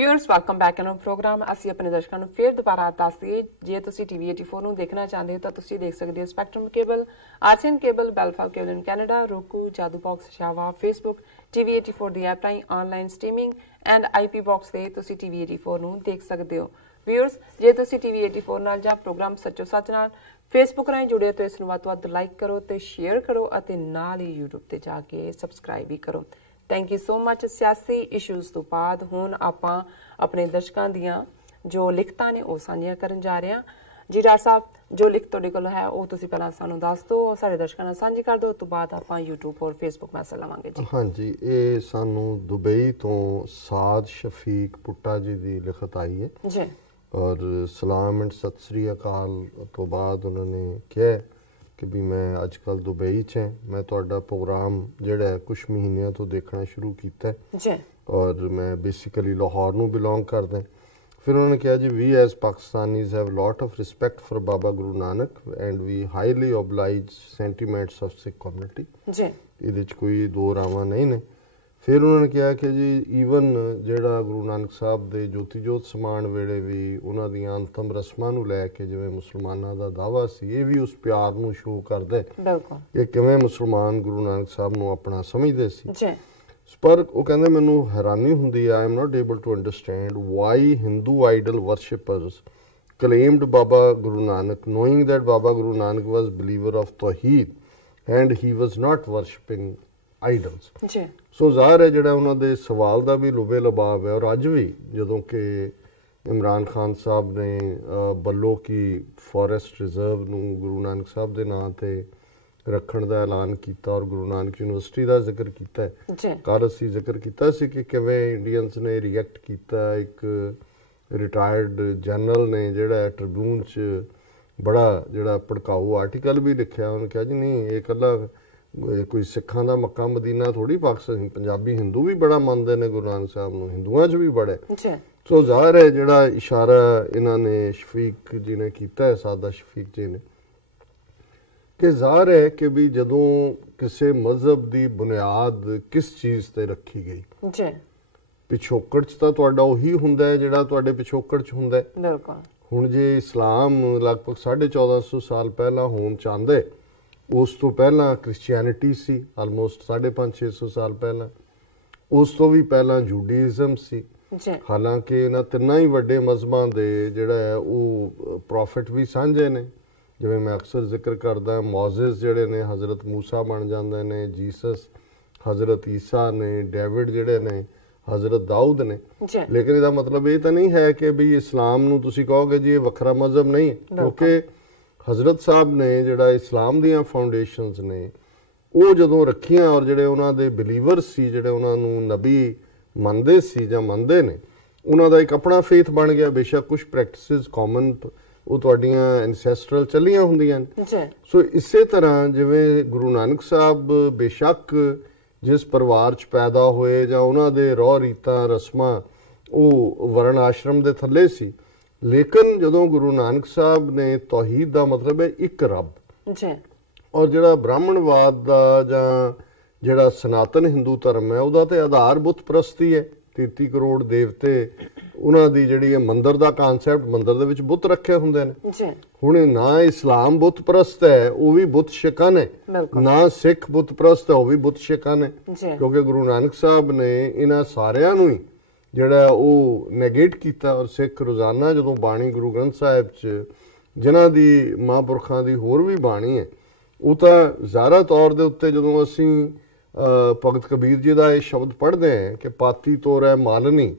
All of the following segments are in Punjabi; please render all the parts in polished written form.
Viewers welcome back in program ਅਸੀਂ ਆਪਣੇ ਦਰਸ਼ਕਾਂ ਨੂੰ ਫੇਰ ਦੁਬਾਰਾ ਦੱਸ ਦਈਏ ਜੇ ਤੁਸੀਂ ਟੀਵੀ 84 ਨੂੰ ਦੇਖਣਾ ਚਾਹੁੰਦੇ ਹੋ ਤਾਂ ਤੁਸੀਂ ਦੇਖ ਸਕਦੇ ਹੋ ਸਪੈਕਟਰਮ ਕੇਬਲ ਆਰਸੀਐਨ ਕੇਬਲ ਬੈਲਫਾਲ cable in Canada roku Jadoo box ਸ਼ਾਵਾ ਫੇਸਬੁੱਕ ਟੀਵੀ 84 ਦੀ ਐਪ ਰਾਹੀਂ online streaming and IP box ਤੇ ਤੁਸੀਂ ਟੀਵੀ 84 ਨੂੰ ਦੇਖ ਸਕਦੇ ਹੋ व्यूअर्स ਜੇ ਤੁਸੀਂ ਟੀਵੀ 84 ਨਾਲ ਜਾਂ ਪ੍ਰੋਗਰਾਮ ਸੱਚੋ ਸੱਚ ਨਾਲ ਫੇਸਬੁੱਕ ਰਾਹੀਂ ਜੁੜੇ ਤਾਂ ਇਸ ਨੂੰ ਵੱਧ ਤੋਂ ਵੱਧ ਲਾਈਕ ਕਰੋ ਤੇ ਸ਼ੇਅਰ ਕਰੋ ਅਤੇ ਨਾਲ ਹੀ YouTube ਤੇ ਜਾ ਕੇ ਸਬਸਕ੍ਰਾਈਬ ਵੀ ਕਰੋ थैंक यू सो मच सियासी इशूज़ तो बाद हुण आपां अपने दर्शकों दियां जो लिखतां ने वो साझियां करन जा रहे हैं जी डॉक्टर साहब जो लिख तुहाडे कोल है वो तुसीं पहलां सानूं दस दो साडे दर्शकों नाल साझी कर दो तो बाद आपां YouTube और Facebook मैसेज लवांगे जी हाँ जी ये सानूं दुबई तो साद शफीक पुट्टा जी दी लिखत आई है जी और सलाम एंड सत श्री अकाल तो बाद उन्होंने कहा कि भी मैं अजकल दुबई च मैं तुहाडा प्रोग्राम जिहड़ा कुछ महीनों तो देखना शुरू किया जी और मैं बेसिकली लाहौर नूं बिलोंग करदा फिर उन्होंने कहा जी we as Pakistanis have lot of respect for Baba Guru Nanak and we highly oblige sentiments of Sikh community जी इहदे च कोई दो रावां नहीं ने फिर उन्होंने कहा कि जी ईवन जिहड़ा गुरु नानक साहब दे ज्योति जोत समान वेले भी उन्हां दीआं अंतिम रस्मां नूं लैके जिवें मुसलमानां दा दावा सी ये भी उस प्यार नूं शो करदा है बिल्कुल कि किवें मुसलमान गुरु नानक साहब नूं अपना समझदे सी जी पर वो कहंदे मैनूं हैरानी हुंदी I am not able to understand why Hindu idol worshippers claimed Baba Guru Nanak knowing that Baba Guru Nanak was believer of Tawheed and he was not worshipping ਆਈਡਲਸ ਜੀ ਸੋ ਜ਼ਾਹਰ ਹੈ ਜਿਹੜਾ ਉਹਨਾਂ ਦੇ ਸਵਾਲ ਦਾ ਵੀ ਲੁਬੇ ਲਬਾਬ ਹੈ ਔਰ ਅੱਜ ਵੀ ਜਦੋਂ ਕਿ ਇਮਰਾਨ ਖਾਨ ਸਾਹਿਬ ਨੇ ਬੱਲੋ ਕੀ ਫੋਰੈਸਟ ਰਿਜ਼ਰਵ ਨੂੰ ਗੁਰੂ ਨਾਨਕ ਸਾਹਿਬ ਦੇ ਨਾਂ ਤੇ ਰੱਖਣ ਦਾ ਐਲਾਨ ਕੀਤਾ ਔਰ ਗੁਰੂ ਨਾਨਕ ਯੂਨੀਵਰਸਿਟੀ ਦਾ ਜ਼ਿਕਰ ਕੀਤਾ ਹੈ ਕੱਲ੍ਹ ਅਸੀਂ ਜ਼ਿਕਰ ਕੀਤਾ ਸੀ ਕਿ ਕਿਵੇਂ ਇੰਡੀਅਨਸ ਨੇ ਰਿਐਕਟ ਕੀਤਾ ਇੱਕ ਰਿਟਾਇਰਡ ਜਨਰਲ ਨੇ ਜਿਹੜਾ ਟ੍ਰਿਬਿਊਨ 'ਚ ਬੜਾ ਜਿਹੜਾ ਭੜਕਾਊ ਆਰਟੀਕਲ ਵੀ ਲਿਖਿਆ ਉਹਨੇ ਕਿਹਾ ਜੀ ਨਹੀਂ ਇਹ ਇਕੱਲਾ ਕੋਈ ਸਿੱਖਾਂ ਦਾ ਮੱਕਾ ਮਦੀਨਾ ਥੋੜੀ ਪਾਕਿਸਤਾਨ ਪੰਜਾਬੀ ਹਿੰਦੂ ਵੀ ਬੜਾ ਮੰਨਦੇ ਨੇ ਗੁਰੂ ਨਾਨਕ ਸਾਹਿਬ ਨੂੰ ਹਿੰਦੂਆਂ 'ਚ ਵੀ ਬੜਾ ਸੋ ਜ਼ਾਹਰ ਹੈ ਜਿਹੜਾ ਇਸ਼ਾਰਾ ਇਹਨਾਂ ਨੇ ਸ਼ਫੀਕ ਜੀ ਨੇ ਕੀਤਾ ਹੈ ਸਾਦਾ ਸ਼ਫੀਕ ਜੀ ਨੇ ਕਿ ਜ਼ਾਹਰ ਹੈ ਕਿ ਵੀ ਜਦੋਂ ਕਿਸੇ ਮਜ਼ਹਬ ਦੀ ਬੁਨਿਆਦ ਕਿਸ ਚੀਜ਼ ਤੇ ਰੱਖੀ ਗਈ ਜੀ ਪਿਛੋਕੜ 'ਚ ਤਾਂ ਤੁਹਾਡਾ ਉਹੀ ਹੁੰਦਾ ਹੈ ਜਿਹੜਾ ਤੁਹਾਡੇ ਪਿਛੋਕੜ 'ਚ ਹੁੰਦਾ ਬਿਲਕੁਲ ਹੁਣ ਜੇ ਇਸਲਾਮ ਲਗਭਗ 1450 ਸਾਲ ਪਹਿਲਾਂ ਹੋਣ ਚਾਹੁੰਦੇ ਉਸ ਤੋਂ ਪਹਿਲਾਂ ਕ੍ਰਿਸਚੀਅਨਿਟੀ ਸੀ ਆਲਮੋਸਟ 550-600 ਸਾਲ ਪਹਿਲਾਂ ਉਸ ਤੋਂ ਵੀ ਪਹਿਲਾਂ ਜੂਡਾਇਜ਼ਮ ਸੀ ਹਾਲਾਂਕਿ ਇਹਨਾਂ ਤਿੰਨਾਂ ਹੀ ਵੱਡੇ ਮਜ਼ਹਬਾਂ ਦੇ ਜਿਹੜਾ ਹੈ ਉਹ ਪ੍ਰੋਫਿਟ ਵੀ ਸਾਂਝੇ ਨੇ ਜਿਵੇਂ ਮੈਂ ਅਕਸਰ ਜ਼ਿਕਰ ਕਰਦਾ ਮੋਜ਼ਿਸ ਜਿਹੜੇ ਨੇ ਹਜ਼ਰਤ ਮੂਸਾ ਬਣ ਜਾਂਦੇ ਨੇ ਜੀਸਸ ਹਜ਼ਰਤ ਈਸਾ ਨੇ ਡੇਵਿਡ ਜਿਹੜੇ ਨੇ ਹਜ਼ਰਤ ਦਾਊਦ ਨੇ ਲੇਕਿਨ ਇਹਦਾ ਮਤਲਬ ਇਹ ਤਾਂ ਨਹੀਂ ਹੈ ਕਿ ਵੀ ਇਸਲਾਮ ਨੂੰ ਤੁਸੀਂ ਕਹੋਗੇ ਜੀ ਇਹ ਵੱਖਰਾ ਮਜ਼ਹਬ ਨਹੀਂ ਕਿਉਂਕਿ ਹਜ਼ਰਤ ਸਾਹਿਬ ਨੇ ਜਿਹੜਾ ਇਸਲਾਮ ਦੀਆਂ ਫਾਊਂਡੇਸ਼ਨਸ ਨੇ ਉਹ ਜਦੋਂ ਰੱਖੀਆਂ ਔਰ ਜਿਹੜੇ ਉਹਨਾਂ ਦੇ ਬਿਲੀਵਰਸ ਸੀ ਜਿਹੜੇ ਉਹਨਾਂ ਨੂੰ ਨਬੀ ਮੰਨਦੇ ਸੀ ਜਾਂ ਮੰਨਦੇ ਨੇ ਉਹਨਾਂ ਦਾ ਇੱਕ ਆਪਣਾ ਫੇਥ ਬਣ ਗਿਆ ਬੇਸ਼ੱਕ ਕੁਝ ਪ੍ਰੈਕਟਿਸਿਸ ਕਾਮਨ ਉਹ ਤੁਹਾਡੀਆਂ ਐਨਸੈਸਟਰਲ ਚੱਲੀਆਂ ਹੁੰਦੀਆਂ ਨੇ ਸੋ ਇਸੇ ਤਰ੍ਹਾਂ ਜਿਵੇਂ ਗੁਰੂ ਨਾਨਕ ਸਾਹਿਬ ਬੇਸ਼ੱਕ ਜਿਸ ਪਰਿਵਾਰ 'ਚ ਪੈਦਾ ਹੋਏ ਜਾਂ ਉਹਨਾਂ ਦੇ ਰਹੁ ਰੀਤਾਂ ਰਸਮਾਂ ਉਹ ਵਰਨ ਆਸ਼ਰਮ ਦੇ ਥੱਲੇ ਸੀ ਲੇਕਿਨ ਜਦੋਂ ਗੁਰੂ ਨਾਨਕ ਸਾਹਿਬ ਨੇ ਤੌਹੀਦ ਦਾ ਮਤਲਬ ਹੈ ਇੱਕ ਰੱਬ ਜੀ ਔਰ ਜਿਹੜਾ ਬ੍ਰਾਹਮਣਵਾਦ ਦਾ ਜਾਂ ਜਿਹੜਾ ਸਨਾਤਨ ਹਿੰਦੂ ਧਰਮ ਹੈ ਉਹਦਾ ਤੇ ਆਧਾਰ ਬੁੱਤ ਪ੍ਰਸਤੀ ਹੈ 33 ਕਰੋੜ ਦੇਵਤੇ ਉਹਨਾਂ ਦੀ ਜਿਹੜੀ ਹੈ ਮੰਦਰ ਦਾ ਕਨਸੈਪਟ ਮੰਦਰ ਦੇ ਵਿੱਚ ਬੁੱਤ ਰੱਖੇ ਹੁੰਦੇ ਨੇ ਜੀ ਹੁਣ ਨਾ ਇਸਲਾਮ ਬੁੱਤ ਪ੍ਰਸਤ ਹੈ ਉਹ ਵੀ ਬੁੱਤ ਸ਼ਿਕਨ ਹੈ ਨਾ ਸਿੱਖ ਬੁੱਤ ਪ੍ਰਸਤ ਹੈ ਉਹ ਵੀ ਬੁੱਤ ਸ਼ਿਕਨ ਹੈ ਕਿਉਂਕਿ ਗੁਰੂ ਨਾਨਕ ਸਾਹਿਬ ਨੇ ਇਹਨਾਂ ਸਾਰਿਆਂ ਨੂੰ ਹੀ ਜਿਹੜਾ ਉਹ ਨੈਗੇਟ ਕੀਤਾ ਔਰ ਸਿੱਖ ਰੋਜ਼ਾਨਾ ਜਦੋਂ ਬਾਣੀ ਗੁਰੂ ਗ੍ਰੰਥ ਸਾਹਿਬ 'ਚ ਜਿਨ੍ਹਾਂ ਦੀ ਮਹਾਂਪੁਰਖਾਂ ਦੀ ਹੋਰ ਵੀ ਬਾਣੀ ਹੈ ਉਹ ਤਾਂ ਜ਼ਾਹਰਾ ਤੌਰ ਦੇ ਉੱਤੇ ਜਦੋਂ ਅਸੀਂ ਭਗਤ ਕਬੀਰ ਜੀ ਦਾ ਇਹ ਸ਼ਬਦ ਪੜ੍ਹਦੇ ਹਾਂ ਕਿ ਪਾਤੀ ਤੋਰੈ ਮਾਲਨੀ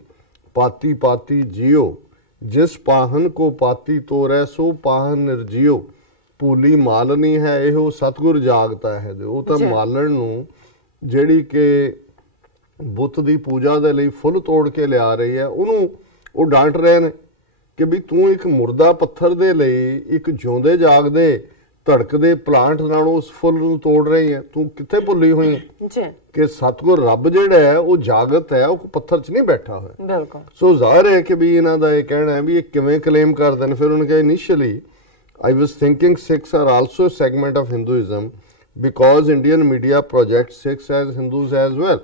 ਪਾਤੀ ਪਾਤੀ ਜੀਓ ਜਿਸ ਪਾਹਨ ਕੋ ਪਾਤੀ ਤੋਰੈ ਸੋ ਪਾਹਨ ਨਿਰਜੀਓ ਭੂਲੀ ਮਾਲਨੀ ਹੈ ਇਹੋ ਸਤਿਗੁਰ ਜਾਗਤਾ ਹੈ ਉਹ ਤਾਂ ਮਾਲਣ ਨੂੰ ਜਿਹੜੀ ਕਿ ਬੁੱਤ ਦੀ ਪੂਜਾ ਦੇ ਲਈ ਫੁੱਲ ਤੋੜ ਕੇ ਲਿਆ ਰਹੀ ਹੈ ਉਹਨੂੰ ਉਹ ਡਾਂਟ ਰਹੇ ਨੇ ਕਿ ਵੀ ਤੂੰ ਇੱਕ ਮੁਰਦਾ ਪੱਥਰ ਦੇ ਲਈ ਇੱਕ ਜਿਉਂਦੇ ਜਾਗਦੇ ਧੜਕਦੇ ਪਲਾਂਟ ਨਾਲੋਂ ਉਸ ਫੁੱਲ ਨੂੰ ਤੋੜ ਰਹੀ ਹੈ ਤੂੰ ਕਿੱਥੇ ਭੁੱਲੀ ਹੋਈ ਹੈ ਕਿ ਸਤਿਗੁਰ ਰੱਬ ਜਿਹੜਾ ਹੈ ਉਹ ਜਾਗਤ ਹੈ ਉਹ ਪੱਥਰ 'ਚ ਨਹੀਂ ਬੈਠਾ ਹੋਇਆ ਬਿਲਕੁਲ ਸੋ ਜ਼ਾਹਰ ਹੈ ਕਿ ਵੀ ਇਹਨਾਂ ਦਾ ਇਹ ਕਹਿਣਾ ਹੈ ਵੀ ਇਹ ਕਿਵੇਂ ਕਲੇਮ ਕਰਦੇ ਨੇ ਫਿਰ ਉਹਨਾਂ ਨੇ ਕਿਹਾ initially I was thinking Sikhs are also a segment of Hinduism because Indian media projects Sikhs as Hindus as well.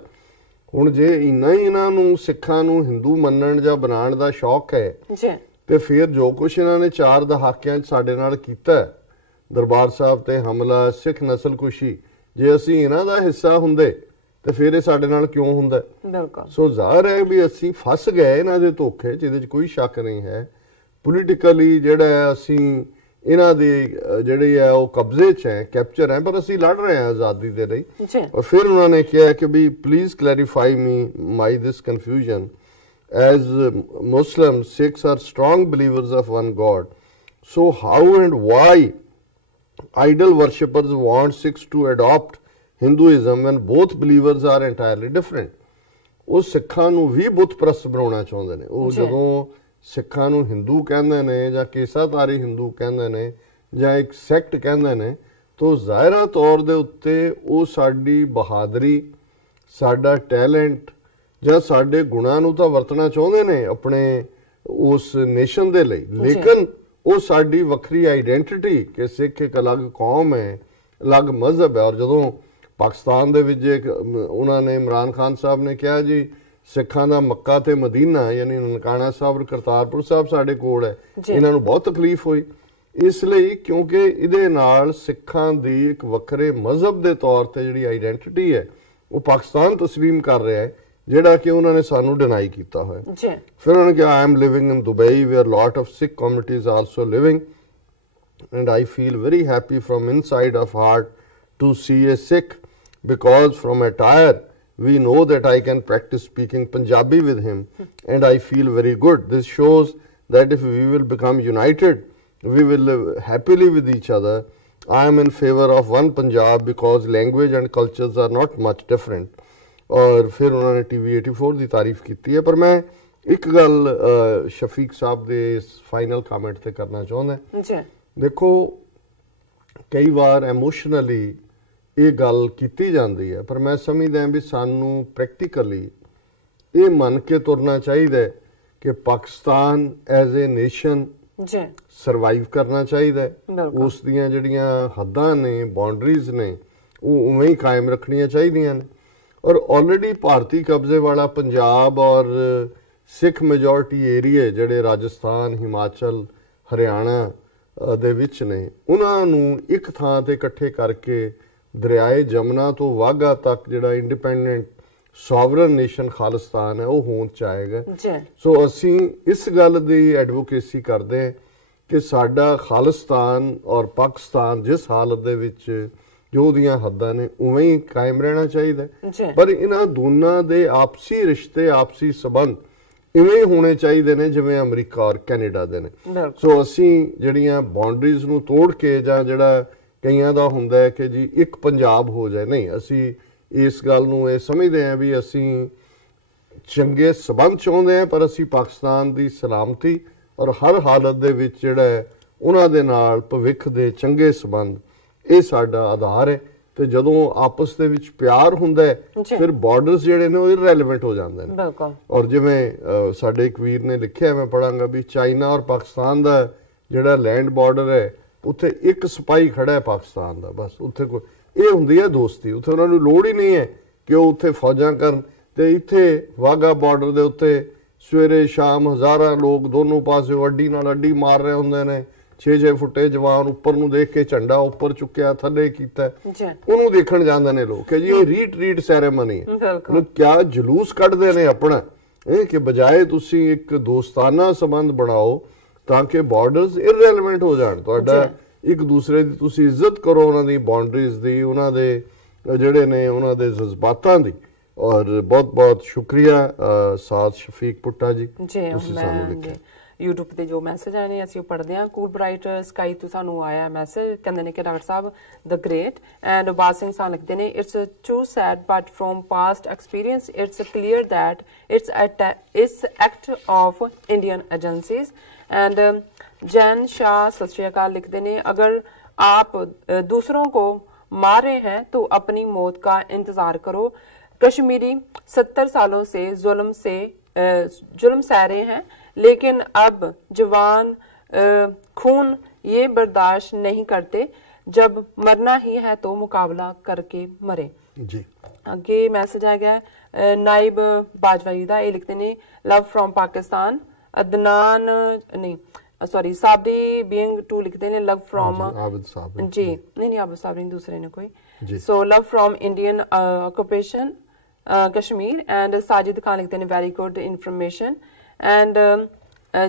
ਹੁਣ ਜੇ ਇੰਨਾ ਹੀ ਇਹਨਾਂ ਨੂੰ ਸਿੱਖਾਂ ਨੂੰ ਹਿੰਦੂ ਮੰਨਣ ਜਾਂ ਬਣਾਉਣ ਦਾ ਸ਼ੌਕ ਹੈ ਜੀ ਤੇ ਫਿਰ ਜੋ ਕੁਛ ਇਹਨਾਂ ਨੇ 4 ਦਹਾਕਿਆਂ 'ਚ ਸਾਡੇ ਨਾਲ ਕੀਤਾ, ਦਰਬਾਰ ਸਾਹਿਬ ਤੇ ਹਮਲਾ, ਸਿੱਖ ਨਸਲਕੁਸ਼ੀ, ਜੇ ਅਸੀਂ ਇਹਨਾਂ ਦਾ ਹਿੱਸਾ ਹੁੰਦੇ ਤੇ ਫਿਰ ਇਹ ਸਾਡੇ ਨਾਲ ਕਿਉਂ ਹੁੰਦਾ? ਬਿਲਕੁਲ। ਸੋ ਜ਼ਾਹਰ ਹੈ ਵੀ ਅਸੀਂ ਫਸ ਗਏ ਇਹਨਾਂ ਦੇ ਧੋਖੇ 'ਚ, ਇਹਦੇ 'ਚ ਕੋਈ ਸ਼ੱਕ ਨਹੀਂ ਹੈ। ਪੋਲੀਟੀਕਲੀ ਜਿਹੜਾ ਅਸੀਂ ਇਹਨਾਂ ਦੇ ਜਿਹੜੇ ਆ ਉਹ ਕਬਜ਼ੇ 'ਚ ਹੈ, ਕੈਪਚਰ ਹੈ, ਪਰ ਅਸੀਂ ਲੜ ਰਹੇ ਹਾਂ ਆਜ਼ਾਦੀ ਦੇ ਲਈ। ਔਰ ਫਿਰ ਉਹਨਾਂ ਨੇ ਕਿਹਾ ਕਿ ਵੀ please clarify my this confusion as Muslims, Sikhs are strong believers of one God. So how and why idol worshippers want Sikhs to adopt Hinduism when both believers are entirely different? ਉਹ ਸਿੱਖਾਂ ਨੂੰ ਵੀ ਬੁੱਤ ਪ੍ਰਸਤ ਬਣਾਉਣਾ ਚਾਹੁੰਦੇ ਨੇ। ਉਹ ਜਦੋਂ ਸਿੱਖਾਂ ਨੂੰ ਹਿੰਦੂ ਕਹਿੰਦੇ ਨੇ ਜਾਂ ਕੇਸਾਧਾਰੀ ਹਿੰਦੂ ਕਹਿੰਦੇ ਨੇ ਜਾਂ ਇੱਕ ਸੈਕਟ ਕਹਿੰਦੇ ਨੇ, ਤਾਂ ਜ਼ਾਹਿਰਾ ਤੌਰ ਦੇ ਉੱਤੇ ਉਹ ਸਾਡੀ ਬਹਾਦਰੀ, ਸਾਡਾ ਟੈਲੈਂਟ ਜਾਂ ਸਾਡੇ ਗੁਣਾਂ ਨੂੰ ਤਾਂ ਵਰਤਣਾ ਚਾਹੁੰਦੇ ਨੇ ਆਪਣੇ ਉਸ ਨੇਸ਼ਨ ਦੇ ਲਈ, ਲੇਕਿਨ ਉਹ ਸਾਡੀ ਵੱਖਰੀ ਆਈਡੈਂਟੀਟੀ ਕਿ ਸਿੱਖ ਇੱਕ ਅਲੱਗ ਕੌਮ ਹੈ, ਅਲੱਗ ਮਜ਼ਹਬ ਹੈ। ਔਰ ਜਦੋਂ ਪਾਕਿਸਤਾਨ ਦੇ ਵਿੱਚ ਉਹਨਾਂ ਨੇ ਇਮਰਾਨ ਖਾਨ ਸਾਹਿਬ ਨੇ ਕਿਹਾ ਜੀ ਸਿੱਖਾਂ ਦਾ ਮੱਕਾ ਤੇ ਮਦੀਨਾ ਯਾਨੀ ਨਨਕਾਣਾ ਸਾਹਿਬ, ਕਰਤਾਰਪੁਰ ਸਾਹਿਬ ਸਾਡੇ ਕੋਲ ਹੈ, ਇਹਨਾਂ ਨੂੰ ਬਹੁਤ ਤਕਲੀਫ ਹੋਈ। ਇਸ ਲਈ ਕਿਉਂਕਿ ਇਹਦੇ ਨਾਲ ਸਿੱਖਾਂ ਦੀ ਇੱਕ ਵੱਖਰੇ ਮਜ਼ਹਬ ਦੇ ਤੌਰ ਤੇ ਜਿਹੜੀ ਆਈਡੈਂਟੀਟੀ ਹੈ ਉਹ ਪਾਕਿਸਤਾਨ ਤਸਲੀਮ ਕਰ ਰਿਹਾ ਹੈ, ਜਿਹੜਾ ਕਿ ਉਹਨਾਂ ਨੇ ਸਾਨੂੰ ਡਿਨਾਈ ਕੀਤਾ ਹੋਇਆ। ਫਿਰ ਉਹਨਾਂ ਨੇ ਕਿਹਾ I am living in Dubai where lot of Sikh communities also living and I feel very happy from inside of heart to see a Sikh because from attire we know that I can practice speaking Punjabi with him and I feel very good. This shows that if we will become united, we will live happily with each other. I am in favor of one Punjab because language and cultures are not much different. और फिर उन्होंने TV 84 ਦੀ ਤਾਰੀਫ ਕੀਤੀ ਹੈ। ਪਰ ਮੈਂ ਇੱਕ ਗੱਲ ਸ਼ਫੀਕ ਸਾਹਿਬ ਦੇ ਫਾਈਨਲ ਕਮੈਂਟ ਤੇ ਕਰਨਾ ਚਾਹੁੰਦਾ ਜੀ। ਦੇਖੋ ਕਈ ਵਾਰ ਇਮੋਸ਼ਨਲੀ ਇਹ ਗੱਲ ਕੀਤੀ ਜਾਂਦੀ ਹੈ, ਪਰ ਮੈਂ ਸਮਝਦਾ ਵੀ ਸਾਨੂੰ ਪ੍ਰੈਕਟੀਕਲੀ ਇਹ ਮੰਨ ਕੇ ਤੁਰਨਾ ਚਾਹੀਦਾ ਹੈ ਕਿ Pakistan as a nation survive ਕਰਨਾ ਚਾਹੀਦਾ ਹੈ। ਉਸ ਦੀਆਂ ਜਿਹੜੀਆਂ ਹੱਦਾਂ ਨੇ, ਬਾਉਂਡਰੀਜ਼ ਨੇ, ਉਹ ਉਵੇਂ ਹੀ ਕਾਇਮ ਰੱਖਣੀਆਂ ਚਾਹੀਦੀਆਂ ਨੇ। ਔਰ ਆਲਰੇਡੀ ਭਾਰਤੀ ਕਬਜ਼ੇ ਵਾਲਾ ਪੰਜਾਬ ਔਰ ਸਿੱਖ ਮੈਜੋਰਟੀ ਏਰੀਏ ਜਿਹੜੇ ਰਾਜਸਥਾਨ, ਹਿਮਾਚਲ, ਹਰਿਆਣਾ ਦੇ ਵਿੱਚ ਨੇ, ਉਹਨਾਂ ਨੂੰ ਇੱਕ ਥਾਂ ਤੇ ਇਕੱਠੇ ਕਰਕੇ ਦਰਿਆਏ ਜਮਨਾ ਤੋਂ ਵਾਘਾ ਤੱਕ ਜਿਹੜਾ ਇੰਡੀਪੈਂਡੈਂਟ ਸੋਵਰਨ ਨੇਸ਼ਨ ਖਾਲਿਸਤਾਨ ਹੈ ਉਹ ਹੋਂਦ ਚ ਆਏਗਾ। ਸੋ ਅਸੀਂ ਇਸ ਗੱਲ ਦੀ ਐਡਵੋਕੇਸੀ ਕਰਦੇ ਹਾਂ ਕਿ ਸਾਡਾ ਖਾਲਿਸਤਾਨ ਔਰ ਪਾਕਿਸਤਾਨ ਜਿਸ ਹਾਲਤ ਦੇ ਵਿੱਚ ਜੋ ਦੀਆਂ ਹੱਦਾਂ ਨੇ ਉਵੇਂ ਹੀ ਕਾਇਮ ਰਹਿਣਾ ਚਾਹੀਦਾ, ਪਰ ਇਹਨਾਂ ਦੋਨਾਂ ਦੇ ਆਪਸੀ ਰਿਸ਼ਤੇ, ਆਪਸੀ ਸਬੰਧ ਇਵੇਂ ਹੋਣੇ ਚਾਹੀਦੇ ਨੇ ਜਿਵੇਂ ਅਮਰੀਕਾ ਔਰ ਕੈਨੇਡਾ ਦੇ ਨੇ। ਸੋ ਅਸੀਂ ਜਿਹੜੀਆਂ ਬਾਉਂਡਰੀਜ਼ ਨੂੰ ਤੋੜ ਕੇ ਜਾਂ ਜਿਹੜਾ ਕਈਆਂ ਦਾ ਹੁੰਦਾ ਹੈ ਕਿ ਜੀ ਇੱਕ ਪੰਜਾਬ ਹੋ ਜਾਏ, ਨਹੀਂ, ਅਸੀਂ ਇਸ ਗੱਲ ਨੂੰ ਇਹ ਸਮਝਦੇ ਹਾਂ ਵੀ ਅਸੀਂ ਚੰਗੇ ਸਬੰਧ ਚਾਹੁੰਦੇ ਹਾਂ, ਪਰ ਅਸੀਂ ਪਾਕਿਸਤਾਨ ਦੀ ਸਲਾਮਤੀ ਔਰ ਹਰ ਹਾਲਤ ਦੇ ਵਿੱਚ ਜਿਹੜਾ ਹੈ ਉਹਨਾਂ ਦੇ ਨਾਲ ਭਵਿੱਖ ਦੇ ਚੰਗੇ ਸਬੰਧ, ਇਹ ਸਾਡਾ ਆਧਾਰ ਹੈ। ਤੇ ਜਦੋਂ ਆਪਸ ਦੇ ਵਿੱਚ ਪਿਆਰ ਹੁੰਦਾ ਹੈ ਫਿਰ ਬਾਰਡਰਸ ਜਿਹੜੇ ਨੇ ਉਹ ਇਰਰੈਲੇਵੈਂਟ ਹੋ ਜਾਂਦੇ ਨੇ। ਔਰ ਜਿਵੇਂ ਸਾਡੇ ਇੱਕ ਵੀਰ ਨੇ ਲਿਖਿਆ, ਮੈਂ ਪੜਾਂਗਾ ਵੀ ਚਾਈਨਾ ਔਰ ਪਾਕਿਸਤਾਨ ਦਾ ਜਿਹੜਾ ਲੈਂਡ ਬਾਰਡਰ ਹੈ ਉੱਥੇ ਇੱਕ ਸਿਪਾਹੀ ਖੜਾ ਹੈ ਪਾਕਿਸਤਾਨ ਦਾ, ਬਸ ਉੱਥੇ ਕੋਈ, ਇਹ ਹੁੰਦੀ ਹੈ ਦੋਸਤੀ। ਉੱਥੇ ਉਹਨਾਂ ਨੂੰ ਲੋੜ ਹੀ ਨਹੀਂ ਹੈ ਕਿ ਉਹ ਉੱਥੇ ਫੌਜਾਂ ਕਰਨ। ਤੇ ਇੱਥੇ ਵਾਘਾ ਬਾਰਡਰ ਦੇ ਉੱਤੇ ਸਵੇਰੇ ਸ਼ਾਮ ਹਜ਼ਾਰਾਂ ਲੋਕ ਦੋਨੋਂ ਪਾਸੇ ਅੱਡੀ ਨਾਲ ਅੱਡੀ ਮਾਰ ਰਹੇ ਹੁੰਦੇ ਨੇ। 6-6 ਫੁੱਟੇ ਜਵਾਨ ਉੱਪਰ ਨੂੰ ਦੇਖ ਕੇ ਝੰਡਾ ਉੱਪਰ ਚੁੱਕਿਆ, ਥੱਲੇ ਕੀਤਾ, ਉਹਨੂੰ ਦੇਖਣ ਜਾਂਦੇ ਨੇ ਲੋਕ ਕਿ ਜੀ ਇਹ ਰੀਟ ਸੈਰੇਮਨੀ ਹੈ। ਕਿਆ ਜਲੂਸ ਕੱਢਦੇ ਨੇ ਆਪਣਾ, ਇਹ ਕਿ ਬਜਾਏ ਤੁਸੀਂ ਇੱਕ ਦੋਸਤਾਨਾ ਸੰਬੰਧ ਬਣਾਓ ਤਾਂ ਕਿ ਬਾਰਡਰਸ ਇਰਰੈਲੇਵੈਂਟ ਹੋ ਜਾਣ, ਤੁਹਾਡਾ ਇੱਕ ਦੂਸਰੇ ਦੀ ਤੁਸੀਂ ਇੱਜ਼ਤ ਕਰੋ, ਉਹਨਾਂ ਦੀ ਬਾਉਂਡਰੀਜ਼ ਦੀ, ਉਹਨਾਂ ਦੇ ਜਿਹੜੇ ਨੇ ਉਹਨਾਂ ਦੇ ਜਜ਼ਬਾਤਾਂ ਦੀ। ਔਰ ਬਹੁਤ ਬਹੁਤ ਸ਼ੁਕਰੀਆ ਸਾਦ ਸ਼ਫੀਕ ਪੁੱਟਾ ਜੀ, ਤੁਸੀਂ ਸਾਨੂੰ ਲਿਖਿਆ। YouTube ਤੇ ਜੋ ਮੈਸੇਜ ਆਏ ਨੇ ਅਸੀਂ ਉਹ ਪੜ੍ਹਦੇ ਹਾਂ। ਕੂਲ ਬ੍ਰਾਈਟ ਸਕਾਈ ਤੋਂ ਸਾਨੂੰ ਆਇਆ ਮੈਸੇਜ, ਕਹਿੰਦੇ ਨੇ ਕਿ doctor Sahib the great and ਬਾਦ ਸਿੰਘ ਸਾਹਿਬ ਲਿਖਦੇ ਨੇ it's too sad but from past experience it's clear that it's act of Indian agencies. And Jain Shah Sat Shri अकाल लिखते ने अगर आप दूसरों को मार रहे हैं तो अपनी मौत का इंतजार करो। कश्मीरी 70 सालों से जुल्म सह रहे हैं, लेकिन अब जवान खून ये बर्दाश्त नहीं करते। जब मरना ही है तो मुकाबला करके मरे। ਜੀ ਅੱਗੇ ਮੈਸੇਜ ਆ ਗਿਆ ਨਾਇਬ ਬਾਜਵਾ ਜੀ ਦਾ, ਇਹ ਲਿਖਦੇ ਨੇ ਲਵ ਫਰੋਮ ਪਾਕਿਸਤਾਨ। ਅਦਨਾਨ ਨਹੀਂ ਸੌਰੀ ਸਾਬਰੀ ਬੀਇੰਗ ਟੂ ਲਿਖਦੇ ਨੇ ਲਵ ਫਰੋਮ ਆਬਦ ਸਾਹਿਬ ਜੀ, ਨਹੀਂ ਆਬਦ ਸਾਹਿਬ ਨਹੀਂ, ਦੂਸਰੇ ਨੇ ਕੋਈ। So love from Indian occupation Kashmir. And Sajid Khan लिखते हैं very good information. And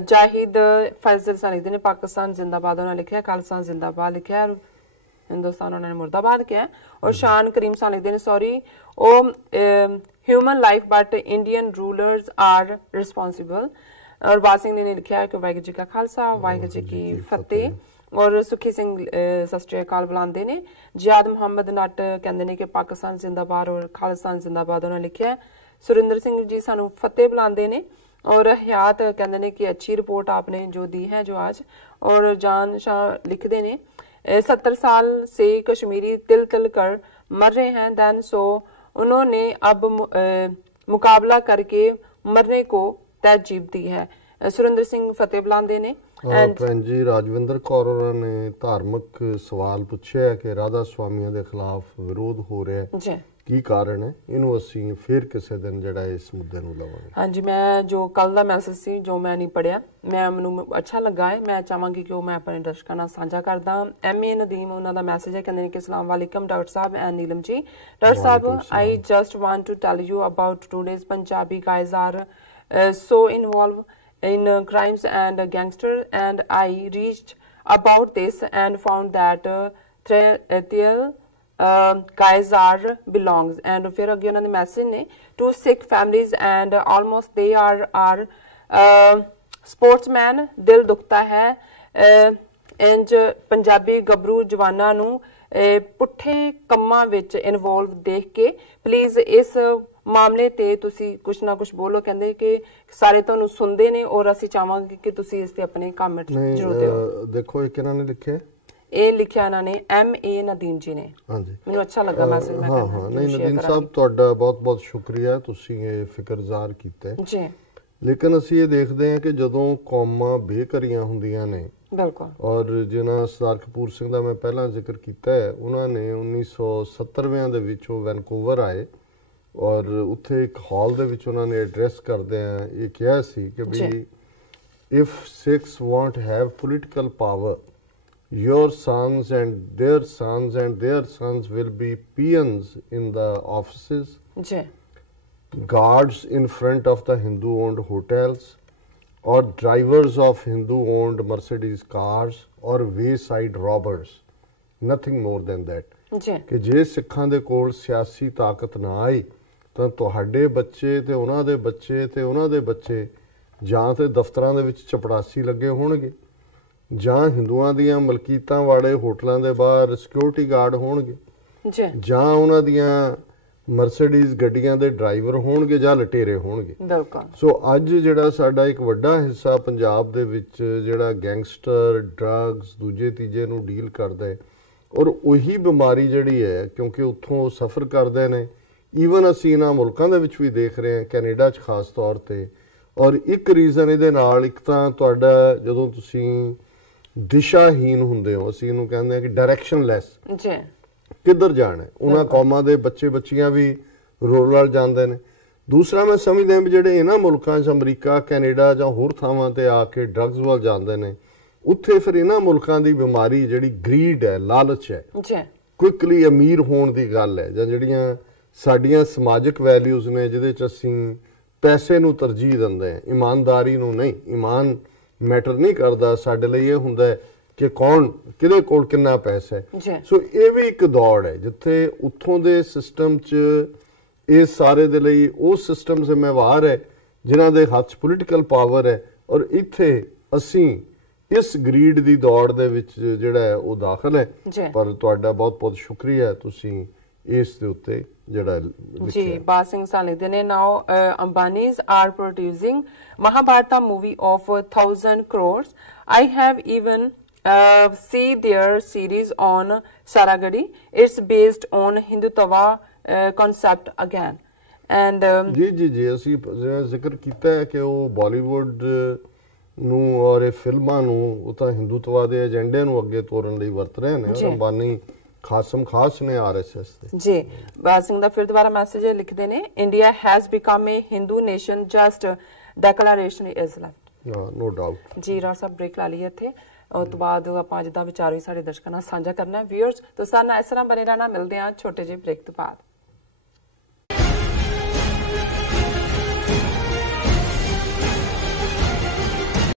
Zahid Faisal सा लिखते हैं पाकिस्तान जिंदाबाद, उन्होंने लिखा है खालिस्तान जिंदाबाद लिखा है, हिंदुस्तान उन्होंने मुर्दाबाद किया है। और शान करीम सा लिखते हैं सॉरी ओ human life but Indian rulers are responsible. और बात सिंह ने लिखा है कि वाहिगुरू जी का खालसा वाहिगुरू जी की फतेह। और सुखी सिंह सत श्री अकाल बुलाते ने। जियाद मुहम्मद नट कहते हैं कि पाकिस्तान जिंदाबाद और खालिस्तान जिंदाबाद, उन्होंने लिखा है। सुरिंदर सिंह जी सानू फतेह बुलाते हैं। और हयात कहते हैं कि अच्छी रिपोर्ट आपने जो दी है जो आज। और जान शाह लिखते हैं 70 साल से कश्मीरी तिल तिल कर मर रहे हैं दैन सो उन्होंने अब मुकाबला करके मरने को तरजीब दी है। सुरिंदर सिंह फतेह बुलाते ने। ਭੈਣ ਜੀ ਰਾਜਵਿੰਦਰ ਕੌਰ ਉਹਨਾਂ ਨੇ ਧਾਰਮਿਕ ਸਵਾਲ ਪੁੱਛਿਆ ਕਿ ਰਾਧਾ ਸਵਾਮੀਆਂ ਦੇ ਖਿਲਾਫ ਵਿਰੋਧ ਹੋ ਰਿਹਾ ਹੈ ਜੀ, ਕੀ ਕਾਰਨ ਹੈ? ਇਹਨੂੰ ਅਸੀਂ ਫਿਰ ਕਿਸੇ ਦਿਨ ਜਿਹੜਾ ਇਸ ਮੁੱਦੇ ਨੂੰ ਲਵਾਂਗੇ। ਹਾਂਜੀ, ਮੈਂ ਜੋ ਕੱਲ ਦਾ ਮੈਸੇਜ ਸੀ ਜੋ ਮੈਂ ਨਹੀਂ ਪੜਿਆ, ਮੈਨੂੰ ਅੱਛਾ ਲੱਗਾ ਹੈ, ਮੈਂ ਚਾਹਾਂਗੀ ਕਿ ਉਹ ਮੈਂ ਆਪਣੇ ਦਰਸ਼ਕਾਂ ਨਾਲ ਸਾਂਝਾ ਕਰਦਾ। ਐਮਏ ਨਦੀਮ ਉਹਨਾਂ ਦਾ ਮੈਸੇਜ ਹੈ, ਕਹਿੰਦੇ ਨੇ ਕਿ ਅਸਲਾਮ ਵਾਲੇਕਮ doctor Sahib and Neelam ji. Doctor Sahib I just want to tell you about today's Punjabi guys are so involved in crimes and gangster, and I reached about this and found that their guys are belongs। and फिर अगे उन्होंने मैसेज ने to Sikh families and almost they are sportsman, दिल दुखता है इंज पंजाबी गबरू जवाना नू पुठे कम्मा विच इन्वॉल्व देख के प्लीज इस ਮਾਮਲੇ ਤੇ ਤੁਸੀਂ ਕੁਛ ਨਾ ਕੁਛ ਬੋਲੋ। ਕਹਿੰਦੇ ਕਿ ਸਾਰੇ ਤੁਹਾਨੂੰ ਸੁਣਦੇ ਨੇ ਔਰ ਅਸੀਂ ਚਾਹਾਂਗੇ ਕਿ ਤੁਸੀਂ ਇਸ ਤੇ ਆਪਣੇ ਕਮੈਂਟ ਜ਼ਰੂਰ ਦਿਓ। ਦੇਖੋ ਇਹ ਕਿਹਨਾਂ ਨੇ ਲਿਖਿਆ? ਇਹ ਲਿਖਿਆ ਇਹਨਾਂ ਨੇ ਐਮਏ ਨਦੀਮ ਜੀ ਨੇ। ਹਾਂਜੀ, ਮੈਨੂੰ ਅੱਛਾ ਲੱਗਾ ਮੈਸੇਜ। ਮੈਂ ਹਾਂ ਨਹੀਂ ਨਦੀਮ ਸਾਹਿਬ ਤੁਹਾਡਾ ਬਹੁਤ ਬਹੁਤ ਸ਼ੁਕਰੀਆ, ਤੁਸੀਂ ਇਹ ਫਿਕਰ ਜ਼ਾਹਰ ਕੀਤਾ ਜੀ। ਲੇਕਿਨ ਅਸੀਂ ਇਹ ਦੇਖਦੇ ਹਾਂ ਕਿ ਜਦੋਂ ਕੌਮਾਂ ਬੇਕਰੀਆਂ ਹੁੰਦੀਆਂ ਨੇ, ਬਿਲਕੁਲ, ਔਰ ਜਿਨ੍ਹਾਂ ਸਰਦਾਰ ਕਪੂਰ ਸਿੰਘ ਦਾ ਮੈਂ ਪਹਿਲਾਂ ਜ਼ਿਕਰ ਕੀਤਾ ਹੈ, ਉਹਨਾਂ ਨੇ 1970ਵਿਆਂ ਦੇ ਵਿੱਚ ਉਹ ਵੈਨਕੂਵਰ ਆਏ ਔਰ ਉੱਥੇ ਇੱਕ ਹਾਲ ਦੇ ਵਿੱਚ ਉਹਨਾਂ ਨੇ ਐਡਰੈਸ ਕਰਦਿਆਂ ਇਹ ਕਿਹਾ ਸੀ ਕਿ ਵੀ if Sikhs won't have political power, your sons and their sons will be peons in the offices, guards in front of the Hindu-owned hotels, or drivers of Hindu-owned Mercedes cars, or wayside robbers. Nothing more than that. ਕਿ ਜੇ ਸਿੱਖਾਂ ਦੇ ਕੋਲ ਸਿਆਸੀ ਤਾਕਤ ਨਾ ਆਈ ਤਾਂ ਤੁਹਾਡੇ ਬੱਚੇ ਤੇ ਉਹਨਾਂ ਦੇ ਬੱਚੇ ਤੇ ਉਹਨਾਂ ਦੇ ਬੱਚੇ ਜਾਂ ਤੇ ਦਫ਼ਤਰਾਂ ਦੇ ਵਿੱਚ ਚਪੜਾਸੀ ਲੱਗੇ ਹੋਣਗੇ, ਜਾਂ ਹਿੰਦੂਆਂ ਦੀਆਂ ਮਲਕੀਤਾਂ ਵਾਲੇ ਹੋਟਲਾਂ ਦੇ ਬਾਹਰ ਸਿਕਿਉਰਿਟੀ ਗਾਰਡ ਹੋਣਗੇ, ਜਾਂ ਉਹਨਾਂ ਦੀਆਂ ਮਰਸੀਡੀਜ਼ ਗੱਡੀਆਂ ਦੇ ਡਰਾਈਵਰ ਹੋਣਗੇ, ਜਾਂ ਲਟੇਰੇ ਹੋਣਗੇ। ਸੋ ਅੱਜ ਜਿਹੜਾ ਸਾਡਾ ਇੱਕ ਵੱਡਾ ਹਿੱਸਾ ਪੰਜਾਬ ਦੇ ਵਿੱਚ ਜਿਹੜਾ ਗੈਂਗਸਟਰ, ਡਰੱਗਸ, ਦੂਜੇ ਤੀਜੇ ਨੂੰ ਡੀਲ ਕਰਦਾ ਹੈ, ਔਰ ਉਹੀ ਬਿਮਾਰੀ ਜਿਹੜੀ ਹੈ ਕਿਉਂਕਿ ਉੱਥੋਂ ਉਹ ਸਫ਼ਰ ਕਰਦੇ ਨੇ। ਈਵਨ ਅਸੀਂ ਇਹਨਾਂ ਮੁਲਕਾਂ ਦੇ ਵਿੱਚ ਵੀ ਦੇਖ ਰਹੇ ਹਾਂ, ਕੈਨੇਡਾ 'ਚ ਖਾਸ ਤੌਰ 'ਤੇ। ਔਰ ਇੱਕ ਰੀਜ਼ਨ ਇਹਦੇ ਨਾਲ ਇੱਕ ਤਾਂ ਤੁਹਾਡਾ ਜਦੋਂ ਤੁਸੀਂ ਦਿਸ਼ਾਹੀਨ ਹੁੰਦੇ ਹੋ, ਅਸੀਂ ਇਹਨੂੰ ਕਹਿੰਦੇ ਹਾਂ ਕਿ ਡਾਇਰੈਕਸ਼ਨਲੈਸ, ਕਿੱਧਰ ਜਾਣਾ, ਉਹਨਾਂ ਕੌਮਾਂ ਦੇ ਬੱਚੇ ਬੱਚੀਆਂ ਵੀ ਰੋਲ ਜਾਂਦੇ ਨੇ। ਦੂਸਰਾ ਮੈਂ ਸਮਝਦਾ ਵੀ ਜਿਹੜੇ ਇਹਨਾਂ ਮੁਲਕਾਂ 'ਚ ਅਮਰੀਕਾ, ਕੈਨੇਡਾ ਜਾਂ ਹੋਰ ਥਾਵਾਂ 'ਤੇ ਆ ਕੇ ਡਰੱਗਸ ਵੱਲ ਜਾਂਦੇ ਨੇ, ਉੱਥੇ ਫਿਰ ਇਹਨਾਂ ਮੁਲਕਾਂ ਦੀ ਬਿਮਾਰੀ ਜਿਹੜੀ ਗਰੀਡ ਹੈ, ਲਾਲਚ ਹੈ, ਕੁਇਕਲੀ ਅਮੀਰ ਹੋਣ ਦੀ ਗੱਲ ਹੈ, ਜਾਂ ਜਿਹੜੀਆਂ ਸਾਡੀਆਂ ਸਮਾਜਿਕ ਵੈਲਿਊਜ਼ ਨੇ ਜਿਹਦੇ 'ਚ ਅਸੀਂ ਪੈਸੇ ਨੂੰ ਤਰਜੀਹ ਦਿੰਦੇ ਹਾਂ, ਇਮਾਨਦਾਰੀ ਨੂੰ ਨਹੀਂ। ਇਮਾਨ ਮੈਟਰ ਨਹੀਂ ਕਰਦਾ, ਸਾਡੇ ਲਈ ਇਹ ਹੁੰਦਾ ਕਿ ਕੌਣ ਕਿਹਦੇ ਕੋਲ ਕਿੰਨਾ ਪੈਸਾ ਹੈ। ਸੋ ਇਹ ਵੀ ਇੱਕ ਦੌੜ ਹੈ ਜਿੱਥੇ ਉੱਥੋਂ ਦੇ ਸਿਸਟਮ 'ਚ ਇਹ ਸਾਰੇ ਦੇ ਲਈ ਉਹ ਸਿਸਟਮ ਜ਼ਿੰਮੇਵਾਰ ਹੈ ਜਿਨ੍ਹਾਂ ਦੇ ਹੱਥ 'ਚ ਪੋਲੀਟੀਕਲ ਪਾਵਰ ਹੈ, ਔਰ ਇੱਥੇ ਅਸੀਂ ਇਸ ਗਰੀਡ ਦੀ ਦੌੜ ਦੇ ਵਿੱਚ ਜਿਹੜਾ ਹੈ ਉਹ ਦਾਖਲ ਹੈ। ਪਰ ਤੁਹਾਡਾ ਬਹੁਤ ਬਹੁਤ ਸ਼ੁਕਰੀਆ, ਤੁਸੀਂ ਇਸ ਦੇ ਉੱਤੇ ਜਿਹੜਾ ਜੀ। ਬਾਤ ਸਿੰਘ ਸਾਹਿਬ ਲਿਖਦੇ ਨੇ now Ambanis are producing Mahabharata movie of 1000 crores. I have even see their series on Saragadi. It's based on Hindutva concept again. And ਜੀ ਅਸੀਂ ਜ਼ਿਕਰ ਕੀਤਾ ਹੈ ਕਿ ਉਹ ਬਾਲੀਵੁੱਡ ਨੂੰ ਔਰ ਇਹ ਫਿਲਮਾਂ ਨੂੰ ਉਹ ਤਾਂ ਹਿੰਦੂਤਵਾ ਦੇ ਏਜੰਡੇ ਨੂੰ ਅੱਗੇ ਤੋਰਨ ਲਈ ਵਰਤ ਰਹੇ ਨੇ। ਔਰ ਅੰਬਾਨੀ ਖਾਸਮ ਖਾਸ ਨੇ ਆਰਐਸਐਸ ਦੇ। ਜੀ ਬਾਜ ਸਿੰਘ ਦਾ ਫਿਰ ਦੁਬਾਰਾ ਮੈਸੇਜ ਲਿਖਦੇ ਨੇ, India has become a Hindu nation, just declaration is left. No doubt. Ji Raj Sahib break ਲਾ ਲਈ ਇੱਥੇ, ਉਸ ਤੋਂ ਬਾਅਦ ਆਪਾਂ ਜਿੱਦਾਂ ਵਿਚਾਰ ਵੀ ਸਾਡੇ ਦਰਸ਼ਕਾਂ ਨਾਲ ਸਾਂਝਾ ਕਰਨਾ। ਵੀਅਰਸ ਤੁਸੀਂ ਸਾਡੇ ਨਾਲ ਇਸ ਤਰ੍ਹਾਂ ਬਣੇ ਰਹਿਣਾ, ਮਿਲਦੇ ਹਾਂ ਛੋਟੇ ਜਿਹੇ ਬ੍ਰੇਕ ਤੋਂ ਬਾਅਦ।